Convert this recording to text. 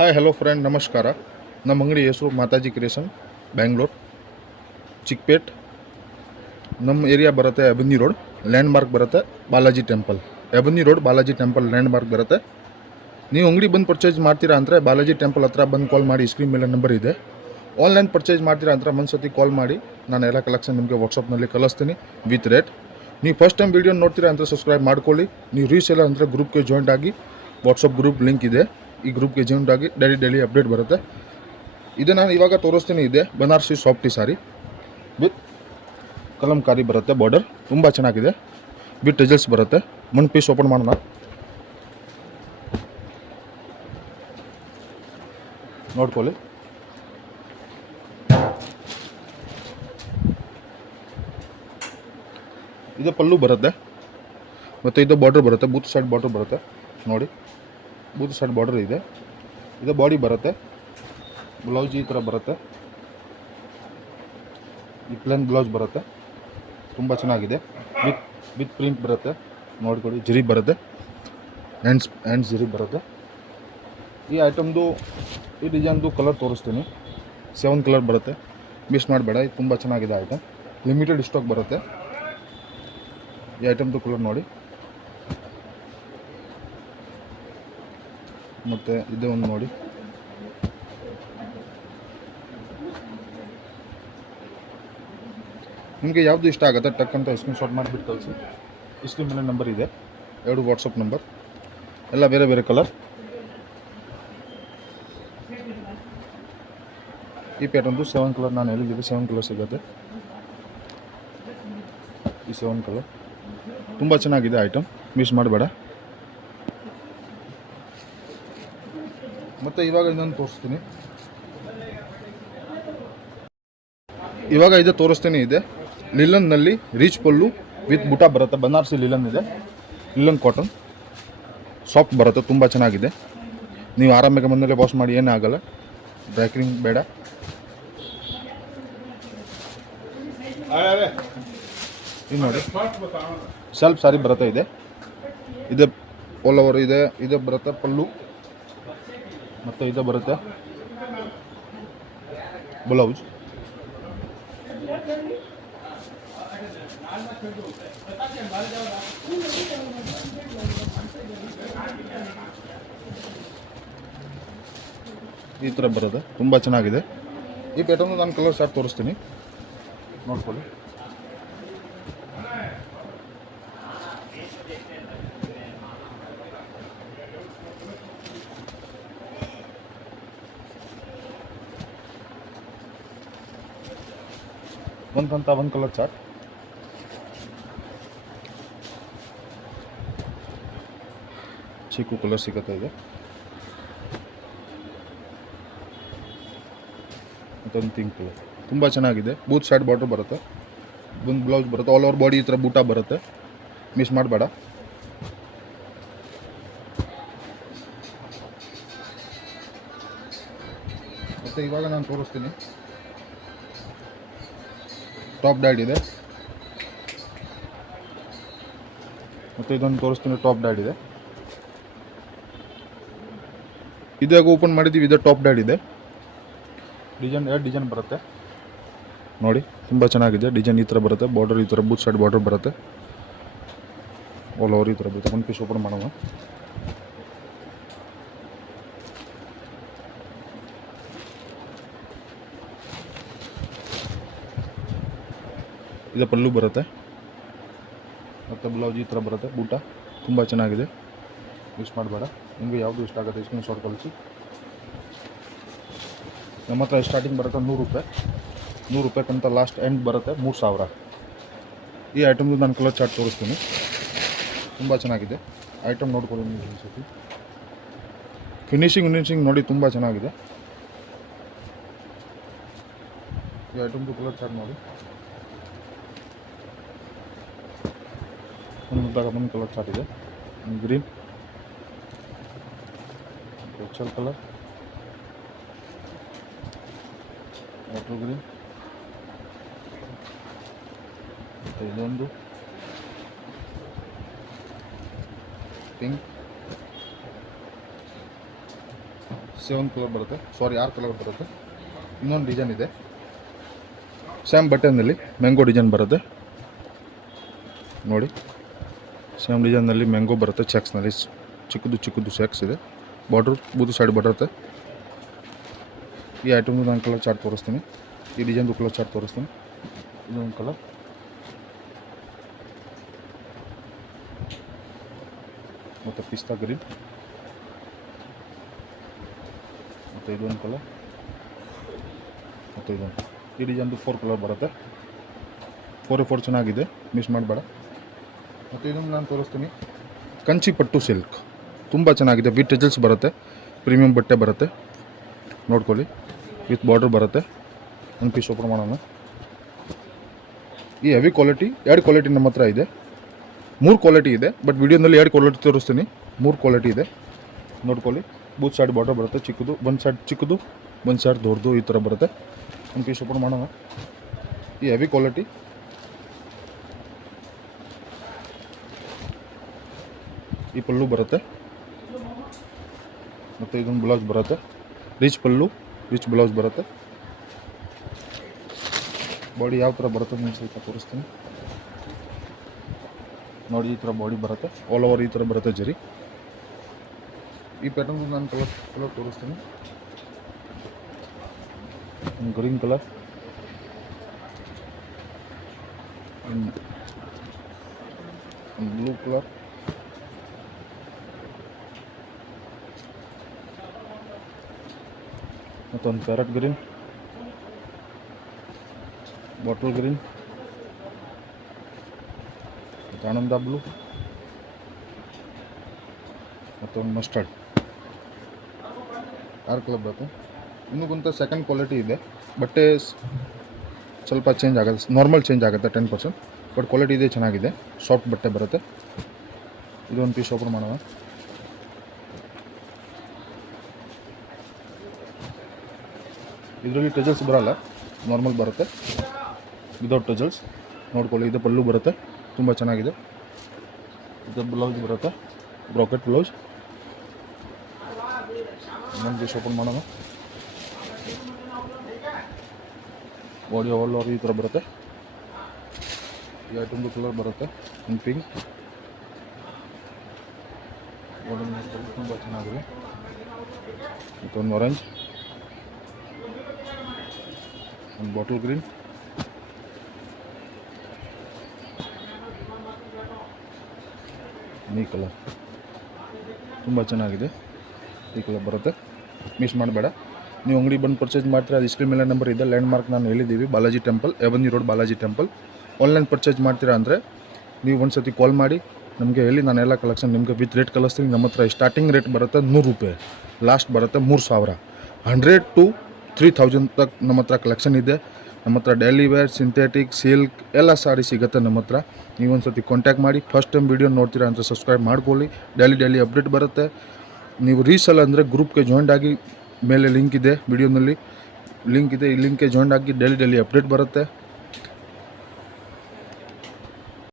Hi hello friend ನಮಸ್ಕಾರ. ನಮ್ಮ ಅಂಗಡಿ ಹೆಸರು ಮಾತಾಜಿ ಕ್ರಿಯೇಷನ್, ಬ್ಯಾಂಗ್ಳೂರು, ಚಿಕ್ಕಪೇಟ್. ನಮ್ಮ ಏರಿಯಾ ಬರುತ್ತೆ ಅವೆನ್ಯೂ ರೋಡ್, ಲ್ಯಾಂಡ್ ಮಾರ್ಕ್ ಬರುತ್ತೆ Balaji temple. Avenue road Balaji temple land mark ಬರುತ್ತೆ. ನೀವು ಅಂಗಡಿ ಬಂದು ಪರ್ಚೇಸ್ ಮಾಡ್ತೀರಾ ಅಂದರೆ ಬಾಲಾಜಿ ಟೆಂಪಲ್ ಹತ್ರ ಬಂದು ಕಾಲ್ ಮಾಡಿ, ಸ್ಕ್ರೀನ್ ಮೇಲೆ ನಂಬರ್ ಇದೆ. ಆನ್ಲೈನ್ ಪರ್ಚೇಸ್ ಮಾಡ್ತೀರಾ ಅಂದರೆ ಒಂದು ಸತಿ ಕಾಲ್ ಮಾಡಿ, ನಾನು ಎಲ್ಲ ಕಲೆಕ್ಷನ್ ನಿಮಗೆ ವಾಟ್ಸಪ್ನಲ್ಲಿ ಕಳಿಸ್ತೀನಿ ವಿತ್ ರೇಟ್. ನೀವು ಫಸ್ಟ್ ಟೈಮ್ ವೀಡಿಯೋ ನೋಡ್ತೀರಾ ಅಂದರೆ ಸಬ್ಸ್ಕ್ರೈಬ್ ಮಾಡ್ಕೊಳ್ಳಿ. ನೀವು ರೀಸೇಲರ್ ಅಂದರೆ ಗ್ರೂಪ್ಗೆ ಜಾಯಿಂಟ್ ಆಗಿ, ವಾಟ್ಸಪ್ ಗ್ರೂಪ್ ಲಿಂಕ್ ಇದೆ, ಈ ಗ್ರೂಪ್ಗೆ ಜಾಯಿಂಟ್ ಆಗಿ ಡೈಲಿ ಅಪ್ಡೇಟ್ ಬರುತ್ತೆ. ಇದು ನಾನು ಇವಾಗ ತೋರಿಸ್ತೀನಿ. ಇದೆ Banarasi softy sorry with Kalamkari ಬರುತ್ತೆ, ಬಾರ್ಡರ್ ತುಂಬ ಚೆನ್ನಾಗಿದೆ, ವಿತ್ ರಿಜಲ್ಸ್ ಬರುತ್ತೆ. ಒಂದು ಪೀಸ್ ಓಪನ್ ಮಾಡೋಣ, ನೋಡ್ಕೊಳ್ಳಿ. ಇದು ಪಲ್ಲು ಬರುತ್ತೆ ಮತ್ತು ಇದು ಬಾರ್ಡರ್ ಬರುತ್ತೆ, ಬೂತ್ ಸೈಡ್ ಬಾರ್ಡರ್ ಬರುತ್ತೆ ನೋಡಿ. ಬೂತ್ ಸೈಡ್ ಬಾರ್ಡರ್ ಇದೆ. ಇದು ಬಾಡಿ ಬರುತ್ತೆ, ಬ್ಲೌಸ್ ಈ ಥರ ಬರುತ್ತೆ, ಈ ಪ್ಲೇನ್ ಬ್ಲೌಸ್ ಬರುತ್ತೆ, ತುಂಬ ಚೆನ್ನಾಗಿದೆ. ವಿತ್ ಪ್ರಿಂಟ್ ಬರುತ್ತೆ ನೋಡ್ಕೊಳ್ಳಿ. ಜರಿ ಬರುತ್ತೆ, ಹ್ಯಾಂಡ್ಸ್ ಜರಿ ಬರುತ್ತೆ. ಈ ಐಟಮ್ದು ಈ ಡಿಸೈನ್ದು ಕಲರ್ ತೋರಿಸ್ತೀನಿ. 7 ಕಲರ್ ಬರುತ್ತೆ, ಮಿಸ್ ಮಾಡಬೇಡ. ಇದು ತುಂಬ ಚೆನ್ನಾಗಿದೆ ಐಟಮ್, ಲಿಮಿಟೆಡ್ ಸ್ಟಾಕ್ ಬರುತ್ತೆ. ಈ ಐಟಮ್ದು ಕಲರ್ ನೋಡಿ. ಮತ್ತು ಇದೇ ಒಂದು ನೋಡಿ. ನಿಮಗೆ ಯಾವುದು ಇಷ್ಟ ಆಗುತ್ತೆ ಟಕ್ ಅಂತ ಸ್ಕ್ರೀನ್ಶಾಟ್ ಮಾಡಿಬಿಟ್ಟು ಕಳಿಸಿ. ಸ್ಕ್ರೀನ್ ಮೇಲೆ ನಂಬರ್ ಇದೆ, 2 ವಾಟ್ಸಪ್ ನಂಬರ್, ಎಲ್ಲ ಬೇರೆ ಬೇರೆ ಕಲರ್. ಈ ಪ್ಯಾಟರ್ನ್ದು 7 ಕಲರ್ ನಾನು ಹೇಳಿದ್ದೀನಿ, 7 ಕಲರ್ ಸಿಗುತ್ತೆ. ಈ 7 ಕಲರ್ ತುಂಬ ಚೆನ್ನಾಗಿದೆ ಐಟಮ್, ಮಿಸ್ ಮಾಡಬೇಡ. ಮತ್ತು ಇವಾಗ ಇನ್ನೊಂದು ತೋರಿಸ್ತೀನಿ. ಇವಾಗ ಇದು ತೋರಿಸ್ತೀನಿ. ಇದೆ ಲಿಲನ್ನಲ್ಲಿ ರೀಚ್ ಪಲ್ಲು ವಿತ್ ಬುಟ ಬರುತ್ತೆ. ಬನಾರಸಿ ಲಿಲನ್ ಇದೆ, ಲಿಲನ್ ಕಾಟನ್ ಸಾಫ್ಟ್ ಬರುತ್ತೆ, ತುಂಬ ಚೆನ್ನಾಗಿದೆ. ನೀವು ಆರಾಮಾಗಿ ಮನೇಲೆ ವಾಶ್ ಮಾಡಿ, ಏನೇ ಆಗಲ್ಲ, ಡ್ರೈಕ್ಲಿಂಗ್ ಬೇಡ. ಇದು ನೋಡಿ, ಸೆಲ್ಫ್ ಸಾರಿ ಬರುತ್ತೆ. ಇದೆ ಆಲ್ ಓವರ್ ಇದೆ ಬರುತ್ತೆ ಪಲ್ಲು, ಮತ್ತು ಇದು ಬರುತ್ತೆ ಬ್ಲೌಸ್. ಈ ಥರ ಬರುತ್ತೆ, ತುಂಬ ಚೆನ್ನಾಗಿದೆ. ಈ ಪ್ಯಾಟರ್ನ್ ನಾನು ಕಲರ್ ಶಾರ್ಟ್ ತೋರಿಸ್ತೀನಿ, ನೋಡ್ಕೊಳ್ಳಿ. ಒಂದು ಕಲರ್ ಚಾರ್ಟ್. ಚೀಕು ಕಲರ್ ಸಿಗುತ್ತೆ. ಇದೆ ಮತ್ತೊಂದು ಪಿಂಕ್ ಕಲರ್, ತುಂಬ ಚೆನ್ನಾಗಿದೆ. ಬೂತ್ ಸೈಡ್ ಬಾರ್ಡರ್ ಬರುತ್ತೆ, ಒಂದು ಬ್ಲೌಸ್ ಬರುತ್ತೆ, ಆಲ್ ಓವರ್ ಬಾಡಿ ಈ ಥರ ಬೂಟ ಬರುತ್ತೆ, ಮಿಸ್ ಮಾಡಬೇಡ. ಮತ್ತು ಇವಾಗ ನಾನು ತೋರಿಸ್ತೀನಿ. ಟಾಪ್ ಡೈಡ್ ಇದೆ, ಮತ್ತು ಇದೊಂದು ತೋರಿಸ್ತೀನಿ. ಟಾಪ್ ಡೈಡ್ ಇದೆ, ಇದಾಗ ಓಪನ್ ಮಾಡಿದ್ದೀವಿ. ಇದು ಟಾಪ್ ಡೈಡ್ ಇದೆ. ಡಿಸೈನ್ 2 ಡಿಸೈನ್ ಬರುತ್ತೆ ನೋಡಿ, ತುಂಬ ಚೆನ್ನಾಗಿದೆ. ಡಿಸೈನ್ ಈ ಥರ ಬರುತ್ತೆ, ಬಾರ್ಡರ್ ಈ ಥರ ಬೂತ್ ಸೈಡ್ ಬಾರ್ಡರ್ ಬರುತ್ತೆ, ಆಲ್ ಓವರ್ ಈ ಥರ ಬರುತ್ತೆ. ಒಂದು ಪೀಸ್ ಓಪನ್ ಮಾಡೋಣ. ಇದು ಪಲ್ಲು ಬರುತ್ತೆ, ಮತ್ತು ಬ್ಲೌಸ್ ಈ ಥರ ಬರುತ್ತೆ, ಬೂಟ ತುಂಬ ಚೆನ್ನಾಗಿದೆ, ಮಿಸ್ ಮಾಡಬೇಡ. ನಿಮಗೆ ಯಾವುದು ಇಷ್ಟ ಆಗುತ್ತೆ ಸ್ಕ್ರೀನ್ಶಾಟ್ ಕಳಿಸಿ. ನಮ್ಮ ಹತ್ರ ಸ್ಟಾರ್ಟಿಂಗ್ ಬರುತ್ತೆ 100 ರೂಪಾಯಿಗಂತ ಲಾಸ್ಟ್ ಎಂಡ್ ಬರುತ್ತೆ 3000. ಈ ಐಟಮ್ದು ನಾನು ಕಲರ್ ಚಾರ್ಟ್ ತೋರಿಸ್ತೀನಿ, ತುಂಬ ಚೆನ್ನಾಗಿದೆ ಐಟಮ್. ನೋಡ್ಕೊಳ್ಳಿ ನೀವು ಅನಿಸುತ್ತೆ. ಫಿನಿಶಿಂಗ್ ನೋಡಿ, ತುಂಬ ಚೆನ್ನಾಗಿದೆ. ಈ ಐಟಮ್ದು ಕಲರ್ ಚಾರ್ಟ್ ನೋಡಿ. ಒಂದು ಕಲರ್ ಚಾರ್ಟ್ ಇದೆ, green, red colour, water green, ಮತ್ತು ಇದೊಂದು ಪಿಂಕ್, 7 ಕಲರ್ ಬರುತ್ತೆ, ಸಾರಿ 6 ಕಲರ್ ಬರುತ್ತೆ. ಇನ್ನೊಂದು ಡಿಸೈನ್ ಇದೆ ಸೇಮ್ ಬಟನ್ನಲ್ಲಿ ಮ್ಯಾಂಗೋ ಡಿಸೈನ್ ಬರುತ್ತೆ ನೋಡಿ. ಸೇಮ್ ಡಿಸೈನ್ನಲ್ಲಿ ಮ್ಯಾಂಗೋ ಬರುತ್ತೆ, ಚೆಕ್ಸ್ನಲ್ಲಿ ಚಿಕ್ಕದು ಚೆಕ್ಸ್ ಇದೆ. ಬಾರ್ಡ್ರು ಬೂದು ಸೈಡ್ ಬರುತ್ತೆ. ಈ ಐಟಮ್ದು ನಾನು ಕಲರ್ ಚಾರ್ಟ್ ತೋರಿಸ್ತೀನಿ. ಈ ಡಿಸೈನ್ದು ಕಲರ್ ಚಾರ್ಟ್ ತೋರಿಸ್ತೀನಿ. ಇದೊಂದು ಕಲರ್, ಮತ್ತು ಪಿಸ್ತಾ ಗ್ರೀನ್, ಮತ್ತು ಇದೊಂದು ಕಲರ್, ಮತ್ತು ಇದೊಂದು. ಈ ಡಿಸೈನ್ದು 4 ಕಲರ್ ಬರುತ್ತೆ. 4 ಚೆನ್ನಾಗಿದೆ, ಮಿಸ್ ಮಾಡಬೇಡ. ಮತ್ತು ಇದನ್ನು ನಾನು ತೋರಿಸ್ತೀನಿ ಕಂಚಿ ಪಟ್ಟು ಸಿಲ್ಕ್, ತುಂಬ ಚೆನ್ನಾಗಿದೆ. ವಿತ್ ಟೆಜಲ್ಸ್ ಬರುತ್ತೆ, ಪ್ರೀಮಿಯಂ ಬಟ್ಟೆ ಬರುತ್ತೆ ನೋಡ್ಕೊಳ್ಳಿ. ವಿತ್ ಬಾರ್ಡರ್ ಬರುತ್ತೆ. ಒಂದು ಪೀಸ್ ಓಪನ್ ಮಾಡೋಣ. ಈ ಹೆವಿ ಕ್ವಾಲಿಟಿ 2 ಕ್ವಾಲಿಟಿ ನಮ್ಮ ಹತ್ರ ಇದೆ, 3 ಕ್ವಾಲಿಟಿ ಇದೆ. ಬಟ್ ವಿಡಿಯೋನಲ್ಲಿ 2 ಕ್ವಾಲಿಟಿ ತೋರಿಸ್ತೀನಿ, 3 ಕ್ವಾಲಿಟಿ ಇದೆ ನೋಡ್ಕೊಳ್ಳಿ. ಬೂತ್ ಸೈಡ್ ಬಾರ್ಡರ್ ಬರುತ್ತೆ, ಚಿಕ್ಕದು ಒಂದು ಸೈಡ್ ಚಿಕ್ಕದು ಒಂದು ಸೈಡ್ ದೊಡ್ಡದು ಈ ಥರ ಬರುತ್ತೆ. ಒಂದು ಪೀಸ್ ಓಪನ್ ಮಾಡೋಣ. ಈ ಹೆವಿ ಕ್ವಾಲಿಟಿ ಈ ಪಲ್ಲು ಬರುತ್ತೆ, ಮತ್ತು ಇದೊಂದು ಬ್ಲೌಸ್ ಬರುತ್ತೆ. ರಿಚ್ ಪಲ್ಲು, ರಿಚ್ ಬ್ಲೌಸ್ ಬರುತ್ತೆ. ಬಾಡಿ ಯಾವ ಥರ ಬರುತ್ತೆ ನಾನು ಸ್ವಲ್ಪ ತೋರಿಸ್ತೀನಿ ನೋಡಿ. ಈ ಥರ ಬಾಡಿ ಬರುತ್ತೆ, ಆಲ್ ಓವರ್ ಈ ಥರ ಬರುತ್ತೆ ಜರಿ. ಈ ಪ್ಯಾಟರ್ನ್ ನಾನು ಕಲರ್ ತೋರಿಸ್ತೀನಿ. ಗ್ರೀನ್ ಕಲರ್, ಬ್ಲೂ ಕಲರ್, ಮತ್ತೊಂದು ಪ್ಯಾರೆಟ್ ಗ್ರೀನ್, ಬಾಟಲ್ ಗ್ರೀನ್, ಮತ್ತು ಆನಂದ ಬ್ಲೂ, ಮತ್ತೊಂದು ಮಸ್ಟರ್ಡ್. 6 ಕಲರ್ ಬರುತ್ತೆ. ಇನ್ನೂ ಸೆಕೆಂಡ್ ಕ್ವಾಲಿಟಿ ಇದೆ, ಬಟ್ಟೆ ಸ್ವಲ್ಪ ಚೇಂಜ್ ಆಗುತ್ತೆ, ನಾರ್ಮಲ್ ಚೇಂಜ್ ಆಗುತ್ತೆ 10%. ಬಟ್ ಕ್ವಾಲಿಟಿ ಇದೆ, ಚೆನ್ನಾಗಿದೆ, ಸಾಫ್ಟ್ ಬಟ್ಟೆ ಬರುತ್ತೆ. ಇದೊಂದು ಪೀಸ್ ಓಪನ್ ಮಾಡೋಣ. ಇದರಲ್ಲಿ ಟಜಲ್ಸ್ ಬರೋಲ್ಲ, ನಾರ್ಮಲ್ ಬರುತ್ತೆ ವಿದೌಟ್ ಟಜಲ್ಸ್ ನೋಡ್ಕೊಳ್ಳಿ. ಇದು ಪಲ್ಲು ಬರುತ್ತೆ, ತುಂಬ ಚೆನ್ನಾಗಿದೆ. ಇದು ಬ್ಲೌಸ್ ಬರುತ್ತೆ, ಬ್ರಾಕೆಟ್ ಬ್ಲೌಸ್. ಇನ್ನೊಂದು ಪೀಸ್ ಓಪನ್ ಮಾಡೋಣ. ಬಾಡಿ ಆಲ್ ಓವರ್ ಈ ಥರ ಬರುತ್ತೆ. ಈ ಐಟಮ್ದು ಕಲರ್ ಬರುತ್ತೆ ಒಂದು ಪಿಂಕ್, ತುಂಬ ಚೆನ್ನಾಗಿದೆ. ಮತ್ತೊಂದು ಆರೆಂಜ್, ಒಂದು ಬಾಟಲ್ ಗ್ರೀನ್, ಈ ಕಲರ್ ತುಂಬ ಚೆನ್ನಾಗಿದೆ. ಈ ಕಲರ್ ಬರುತ್ತೆ, ಮಿಸ್ ಮಾಡಬೇಡ. ನೀವು ಅಂಗಡಿ ಬಂದು ಪರ್ಚೇಸ್ ಮಾಡ್ತೀರಾ, ಅದು ಸ್ಕ್ರೀನ್ ಮೇಲೆ ನಂಬರ್ ಇದೆ, ಲ್ಯಾಂಡ್ ಮಾರ್ಕ್ ನಾನು ಹೇಳಿದ್ದೀವಿ, Balaji temple, avenue road Balaji temple. Online purchase ಮಾಡ್ತೀರಾ ಅಂದರೆ ನೀವು ಒಂದು ಸತಿ ಕಾಲ್ ಮಾಡಿ ನಮಗೆ ಹೇಳಿ, ನಾನೆಲ್ಲ ಕಲೆಕ್ಷನ್ ನಿಮಗೆ ವಿತ್ ರೇಟ್ ಕಳಿಸ್ತೀನಿ. ನಮ್ಮ ಹತ್ರ ಸ್ಟಾರ್ಟಿಂಗ್ ರೇಟ್ ಬರುತ್ತೆ 100 ರೂಪಾಯಿ, ಲಾಸ್ಟ್ ಬರುತ್ತೆ 3000, 100 to 3000 ತಕ್ ನಮ್ಮ ಹತ್ರ ಕಲೆಕ್ಷನ್ ಇದೆ. ನಮ್ಮ ಹತ್ರ ಡೈಲಿ ವೇರ್, ಸಿಂಥೆಟಿಕ್, ಸಿಲ್ಕ್ ಎಲ್ಲ ಸಾರಿ ಸಿಗುತ್ತೆ ನಮ್ಮ ಹತ್ರ. ನೀವೊಂದು ಸತಿ ಕಾಂಟ್ಯಾಕ್ಟ್ ಮಾಡಿ. ಫಸ್ಟ್ ಟೈಮ್ ವೀಡಿಯೋ ನೋಡ್ತೀರಾ ಅಂತ ಸಬ್ಸ್ಕ್ರೈಬ್ ಮಾಡ್ಕೊಳ್ಳಿ, ಡೈಲಿ ಅಪ್ಡೇಟ್ ಬರುತ್ತೆ. ನೀವು ರೀಸೆಲ್ ಅಂದರೆ ಗ್ರೂಪ್ಗೆ ಜಾಯಿಂಟ್ ಆಗಿ, ಮೇಲೆ ಲಿಂಕ್ ಇದೆ, ವಿಡಿಯೋನಲ್ಲಿ ಲಿಂಕ್ ಇದೆ, ಈ ಲಿಂಕ್ಗೆ ಜಾಯಿಂಟ್ ಆಗಿ ಡೈಲಿ ಅಪ್ಡೇಟ್ ಬರುತ್ತೆ.